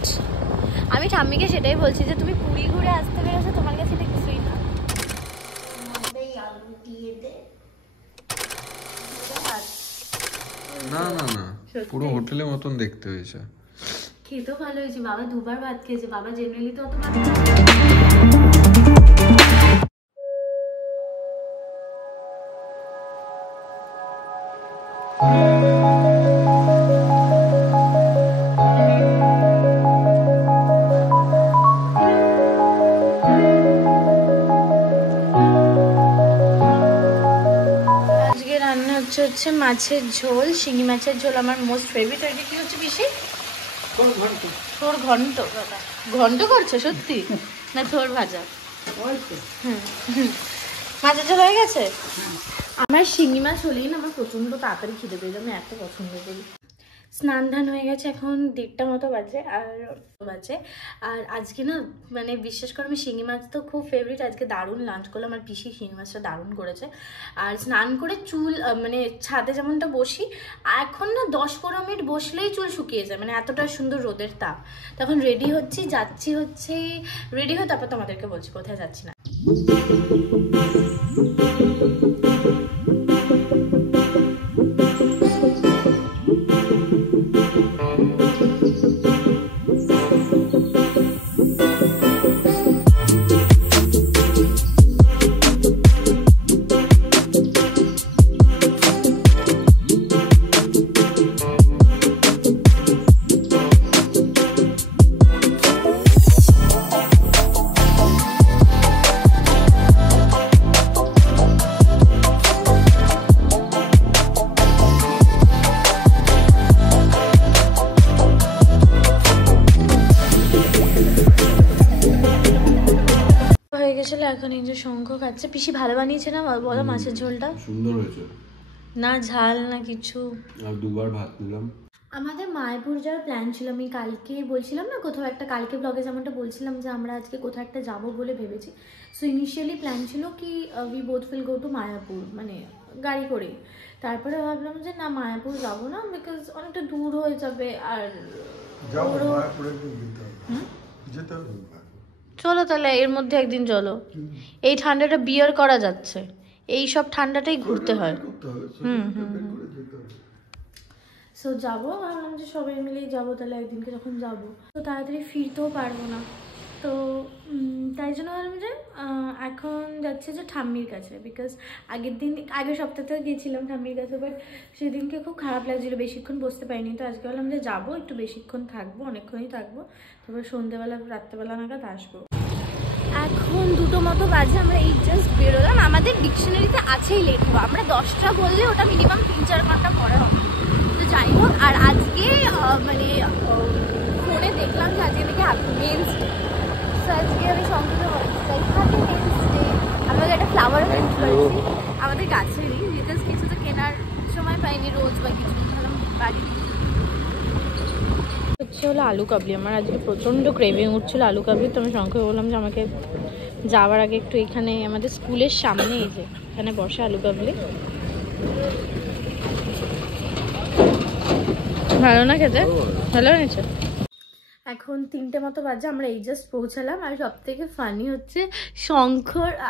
Minute. আমি ঠাম্মিকে সেটাই বলছি যে তুমি পুরী ঘুরে আসতে পেরেছো, তোমার কাছে এটা কিছুই না। না না না, পুরো হোটেলের মতন দেখতে হয়েছে। খেতেও ভালো হয়েছে, বাবা দুবার ভাত খেয়েছে, বাবা জেনারেলি তো অত ভাত। হচ্ছে মাছের ঝোল, শিঙি মাছের ঝোল আমার মোস্ট ফেভারিট। এটা কি হচ্ছে বেশি? থোর ঘন্ট। বাবা ঘন্ট করছো সত্যি না থোর ভাজা? মাছের ঝোল হয়ে গেছে। আমার শিঙি মাছ হলেই না আমার প্রচন্ড তাড়াতাড়ি খিদে পেয়ে যায়, আমি এত পছন্দ করি। স্নান ধান হয়ে গেছে, এখন 1:30 মতো বাজে। আর আজকে না মানে বিশ্বাস করে আমি শিঙি মাছ তো খুব ফেভারিট, আজকে দারুণ লাঞ্চ করলাম। আমার পিসি শিঙি মাছটা দারুণ করেছে। আর স্নান করে চুল মানে ছাদে যেমনটা বসি, এখন না 10-15 মিনিট বসলেই চুল শুকিয়ে যায়, মানে এতটা সুন্দর রোদের তাপ। তখন রেডি হচ্ছি, যাচ্ছি হচ্ছে রেডি হয়ে তারপর তোমাদেরকে বলছি কোথায় যাচ্ছি না। এখন এই যে শঙ্খ খাচ্ছে। পিসি ভালো বানিয়েছে না বলো মাছের ঝোলটা? সুন্দর হয়েছে, না ঝাল না কিছু। আর দুবার ভাত নিলাম। আমাদের মায়াপুর যাওয়ার প্ল্যান ছিল, আমি কালকে বলছিলাম না কোথাও একটা, কালকে ব্লগে যেমনটা বলছিলাম যে আমরা আজকে কোথাও একটা যাবো বলে ভেবেছি। সো ইনিশিয়ালি প্ল্যান ছিল কি we both will go to Mayapur, মানে গাড়ি করে। তারপরে ভাবলাম যে না মায়াপুর যাবো না, বিকজ অনেকটা দূর হয়ে যাবে। আর চলো তাহলে এর মধ্যে একদিন চলো, এই ঠান্ডাটা বিয়ার করা যাচ্ছে, এই সব ঠান্ডাটাই ঘুরতে হয়। সো যাবো, ভাবলাম যে সবাই মিলেই যাবো তাহলে একদিনকে, যখন যাবো তো তাড়াতাড়ি ফিরতেও পারবো না, তো তাই জন্য ভাবলাম যে এখন যাচ্ছে যে ঠাম্মির কাছে। বিকজ আগের সপ্তাহতেও গিয়েছিলাম ঠাম্মির কাছে, বাট সেদিনকে খুব খারাপ লাগছিলো, বেশিক্ষণ বসতে পারিনি। তো আজকে ভাবলাম যে যাবো, একটু বেশিক্ষণ থাকবো, অনেকক্ষণই থাকবো, তারপর সন্ধ্যেবেলা রাত্রেবেলা নাগাদ আসবো। এখন 2টো মতো বাজে, আমরা এই জাস্ট বেরোলাম। আমাদের ডিকশনারিতে আছেই লেট হবো, আমরা 10টা বললে ওটা মিনিমাম 3-4 ঘন্টা পরে হবে। তো যাই হোক, আর আজকে মানে ফোনে দেখলাম যে আজকে নাকি মেন্স ডে। সো আজকে আমি সম্পূর্ণ হ্যাপি মেন্স ডে। আমরা একটা ফ্লাওয়ার কিনতে পারছি আমাদের গাছেরই, বিকজ কিছু তো কেনার সময় পাইনি রোজ বা কিছু, ভাবলাম বাড়ি হচ্ছে হলো আলু কাবলি। আমার আজকে প্রচণ্ড ক্রেভিং উঠছিল আলু কাবলি, তো আমি শঙ্করকে বললাম যে আমাকে যাওয়ার আগে একটু এখানে আমাদের স্কুলের সামনে এই যে এখানে বসে আলু কাবলি, ভালো না খেতে, ভালো হয়েছে। এখন 3টে মতো বাজে, আমরা এই জাস্ট পৌঁছালাম। আর সব থেকে ফানি হচ্ছে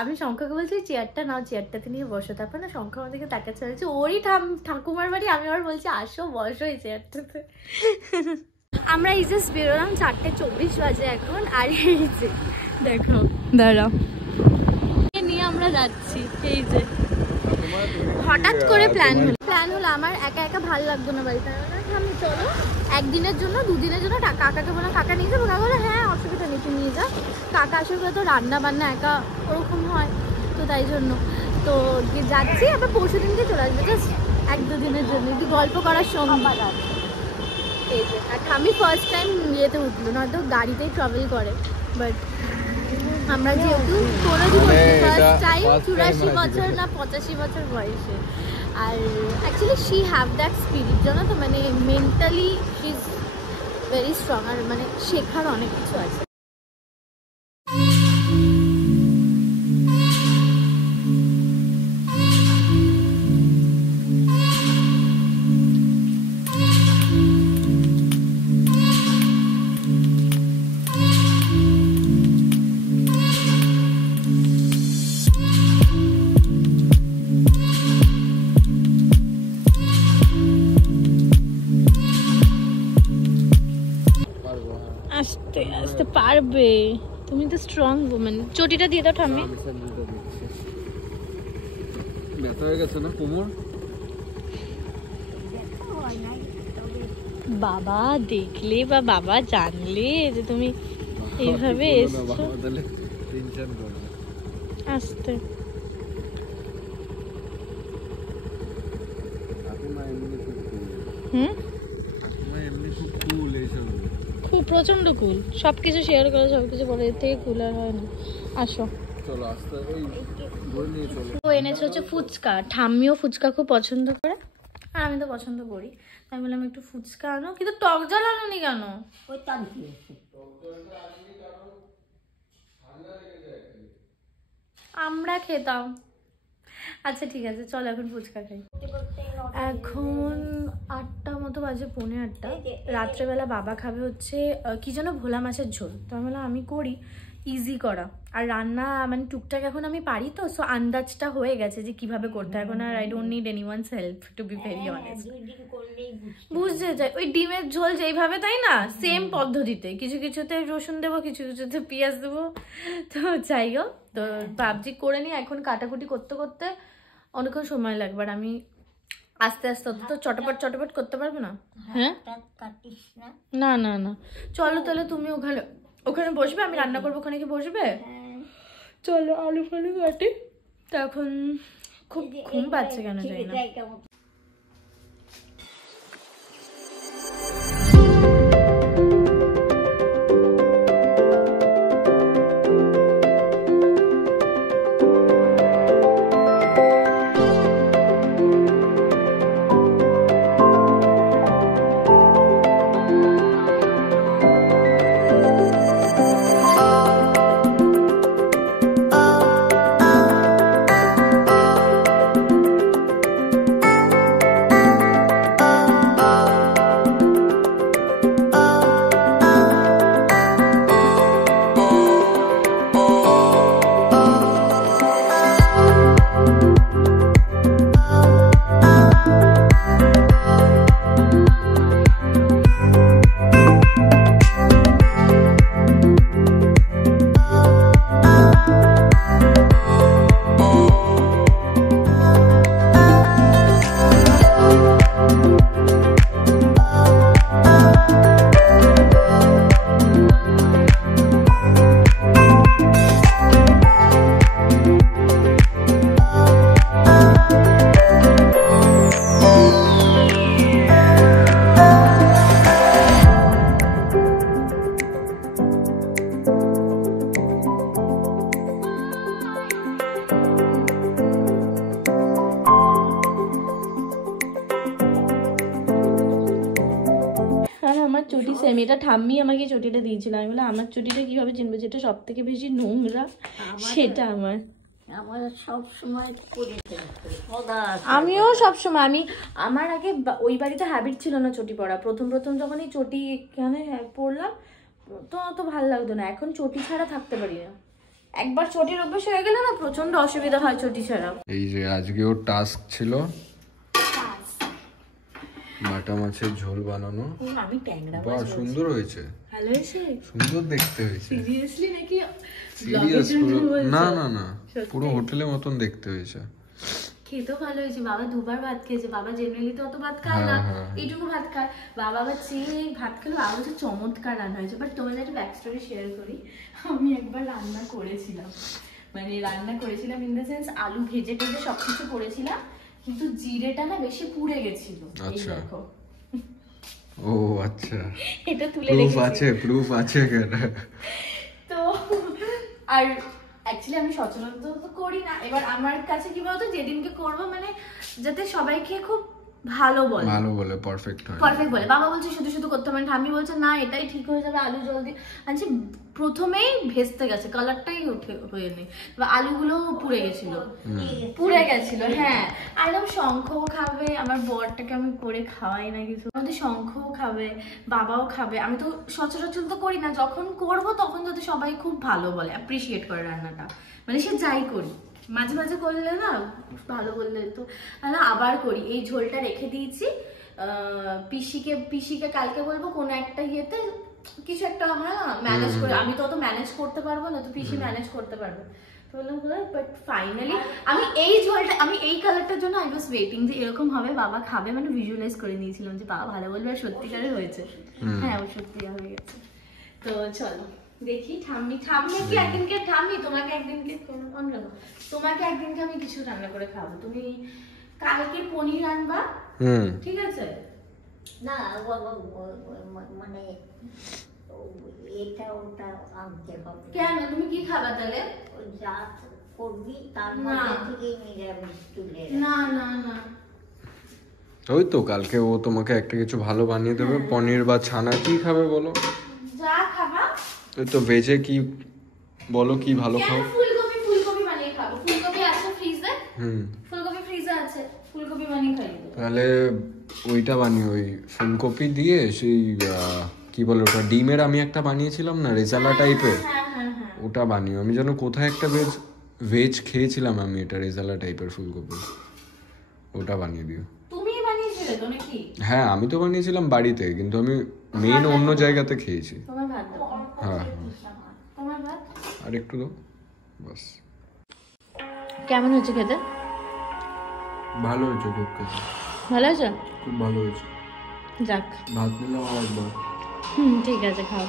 আমি শঙ্করকে বলছি চেয়ারটা নাও, চেয়ারটাতে নিয়ে বসো। তারপর না শঙ্কর আমাদেরকে তাকাচ্ছে, হচ্ছে ওরই ঠাকুমার বাড়ি। আমি আবার বলছি আসো বসো এই চেয়ারটাতে। আমরা এই জাস্ট বেরোলাম, 4:24 বাজে এখন। আর এই যে দেখো দাঁড়াও নিয়ে আমরা যাচ্ছি, এই যে হঠাৎ করে প্ল্যান হলো আমার একা একা ভালো লাগতো না বাড়িতে। আমি চলো একদিনের জন্য 2 দিনের জন্য কাকাকে বললাম কাকা নিয়ে যাবো। কাকা বলো হ্যাঁ অসুবিধা নেই তুই নিয়ে যা। কাকা আসলে তো রান্না বান্না একা ওরকম হয়, তো তাই জন্য তো যাচ্ছি। আবার পরশু দিনকে চলে আসবে, জাস্ট 1-2 দিনের জন্য একটু গল্প করার সময়। এই যে আমি ফার্স্ট টাইম ইয়েতে উঠলো, নয়তো গাড়িতেই ট্রাভেল করে, বাট আমরা যেহেতু কোনোদিন ফার্স্ট টাইম 84 বছর না 85 বছর বয়সে। আর actually she have that spirit, জানো তো, মানে mentally she is very strong. আর মানে শেখার অনেক কিছু আছে। আস্তে আস্তে পারবে, তুমি তো স্ট্রং ওম্যান। চটিটা দিয়ে দাও ঠাম্মি। ব্যথা হয়ে গেছে না কোমর? বাবা দেখলে বা বাবা জানলে যে তুমি এইভাবে এসছো। আস্তে খুব প্রচন্ড কুল, সবকিছু শেয়ার করে সবকিছু বলে, এর থেকে কুল আর হয় না। আসো ও এনেছে হচ্ছে ফুচকা। ঠাম্মিও ফুচকা খুব পছন্দ করে আর আমি তো পছন্দ করি, তাই বললাম একটু ফুচকা আনো। কিন্তু টক জল আনোনি কেন? আমরা খেতাম। আচ্ছা ঠিক আছে, চলো এখন ফুচকা খাই। এখন 8টা মতো বাজে, 7:45। রাত্রেবেলা বাবা খাবে হচ্ছে কি যেন ভোলা মাছের ঝোল। তো আমি বললাম আমি করি, ইজি করা। আর রান্না মানে টুকটাক এখন আমি পারি তো, সো আন্দাজটা হয়ে গেছে যে কিভাবে করতে হয়। এখন আর I don't need anyone's help to be very honest. বুঝতে যাই ওই ডিমের ঝোল যেইভাবে, তাই না, সেম পদ্ধতিতে। কিছু কিছুতে রসুন দেবো, কিছু কিছুতে পেঁয়াজ দেবো। তো যাই হোক, তো ভাবছি করে নিই। এখন কাটাকুটি করতে করতে অনেকক্ষণ সময় লাগবে, আর আমি আস্তে আস্তে তো চটপট চটপট করতে পারবো না। হ্যাঁ না না না, চলো তাহলে তুমি ওখানে ওখানে বসবে, আমি রান্না করবো, ওখানে কি বসবে? চলো আলু ফালু কাটি। তো এখন খুব ঘুম পাচ্ছে কেন জানি না। চটি সেম, এটা ঠাম্মি আমাকে চটিটা দিয়েছিল। আমি বলে আমার চটিটা কিভাবে চিনবো যেটা সব থেকে বেশি নোংরা, সেটা আমার। আমিও সবসময় আমার আগে ওই বাড়িতে হ্যাবিট ছিল না চটি পরা। প্রথম যখন এই চটি এখানে পরলাম তো অত ভালো লাগতো না। এখন চটি ছাড়া থাকতে পারি না। একবার চটির অভ্যাস হয়ে গেলে না প্রচন্ড অসুবিধা হয় চটি ছাড়া। এই যে আজকে ওর টাস্ক ছিল বাটা মাছের ঝোল বানানো। আমি ট্যাংরা বাহ, সুন্দর হয়েছে। ভালো হয়েছে, সুন্দর দেখতে হয়েছে। সিরিয়াসলি নাকি? সিরিয়াস পুরো? না না না, পুরো হোটেলের মতন দেখতে হয়েছে। খেতেও ভালো হয়েছে। বাবা দুবার ভাত খেয়েছে। বাবা জেনারেলি তো অত ভাত খায় না, এইটুকু ভাত খায়। বাবা আবার চেয়ে ভাত খেলে বাবা বলছে চমৎকার রান্না হয়েছে। বাট তোমাদের একটা ব্যাক স্টোরি শেয়ার করি। আমি একবার রান্না করেছিলাম ইন দ্য সেন্স আলু ভেজে টেজে সবকিছু করেছিলাম, কিন্তু জিরেটা না বেশি পুড়ে গেছিল। আচ্ছা, ও আচ্ছা, এটা তুলে রেখেছি। প্রুফ আছে কেন? তো আর অ্যাকচুয়ালি আমি সচরাচর তো করি না। এবার আমার কাছে কি বলতো, যেদিনকে করবো মানে যাতে সবাইকে খুব ভালো বলে পারফেক্ট বলে। বাবা বলছে শুধু শুধু করতে হবে না, ঠাম্মি বলছে না এটাই ঠিক হয়ে যাবে, আলু জলদি আনছি। প্রথমেই ভেস্তে গেছে, কালারটাই হয়ে নেই, আলুগুলো পুড়ে গেছিল। হ্যাঁ, একদম। শঙ্খও খাবে, আমার বরটাকে আমি করে খাওয়াই না কিছু, আমাদের শঙ্খও খাবে, বাবাও খাবে। আমি তো সচরাচর তো করি না, যখন করবো তখন যদি সবাই খুব ভালো বলে, অ্যাপ্রিসিয়েট করে রান্নাটা, মানে সে যাই করি। মাঝে মাঝে করলে না ভালো বললে তো আবার করি। এই ঝোলটা রেখে দিয়েছি, পিসিকে কালকে বলবো কোনো একটা ইয়েতে কিছু একটা হয় না ম্যানেজ করে, আমি তো অত ম্যানেজ করতে পারবো না, তো পিসি ম্যানেজ করতে পারবে। তো বললাম বাট ফাইনালি আমি এই ঝোলটা, আমি এই কালারটার জন্য আই ওয়াজ ওয়েটিং যে এরকম হবে, বাবা খাবে, মানে ভিজুয়ালাইজ করে নিয়েছিলাম যে বাবা ভালো বলবে আর সত্যিকারের হয়েছে। হ্যাঁ ও সত্যিকার হয়ে গেছে। তো চলো দেখি ঠাম্মি কি একদিনকে ঠাম্মি তোমাকে একদিনকে তোমাকে একদিনকে আমি কিছু রান্না করে খাবো, তুমি কালকে পনির আনবা, ঠিক আছে? না মানে এটা ওটা আনতে হবে। কেন তুমি কি খাবা তাহলে? যা করবি তার মধ্যে থেকে নিরামিষ তুলে। না না না ওই তো কালকে ও তোমাকে একটা কিছু ভালো বানিয়ে দেবে, পনির বা ছানা। কি খাবে বলো? যা খাবা। ওই তো ভেজে কি বলো, কি ভালো খাও? ফুলকপি বানিয়ে খাবো। ফুলকপি আছে ফ্রিজে? ফুলকপি ফ্রিজে আছে, ফুলকপি বানিয়ে খাই। তাহলে ওইটা বানিয়ে, ওই ফুলকপি দিয়ে সেই কি বলে ওটা, ডিমের আমি একটা বানিয়েছিলাম না রেজালা টাইপের, ওটা বানিও। আমি যেন কোথায় একটা ভেজ খেয়েছিলাম আমি, এটা রেজালা টাইপের ফুলকপি, ওটা বানিয়ে দিও। তুমি বানিয়েছিলে তো নাকি? হ্যাঁ আমি তো বানিয়েছিলাম বাড়িতে, কিন্তু আমি মেন অন্য জায়গাতে খেয়েছি। তোমার ভাত দাও। হ্যাঁ তোমার ভাত আর একটু দাও বাস। কেমন হচ্ছে খেতে? ভালো হয়েছে খুব, খেতে ভালো হয়েছে? খুব ভালো হয়েছে। যাক ভাত নিলাম আর একবার। ঠিক আছে খাও।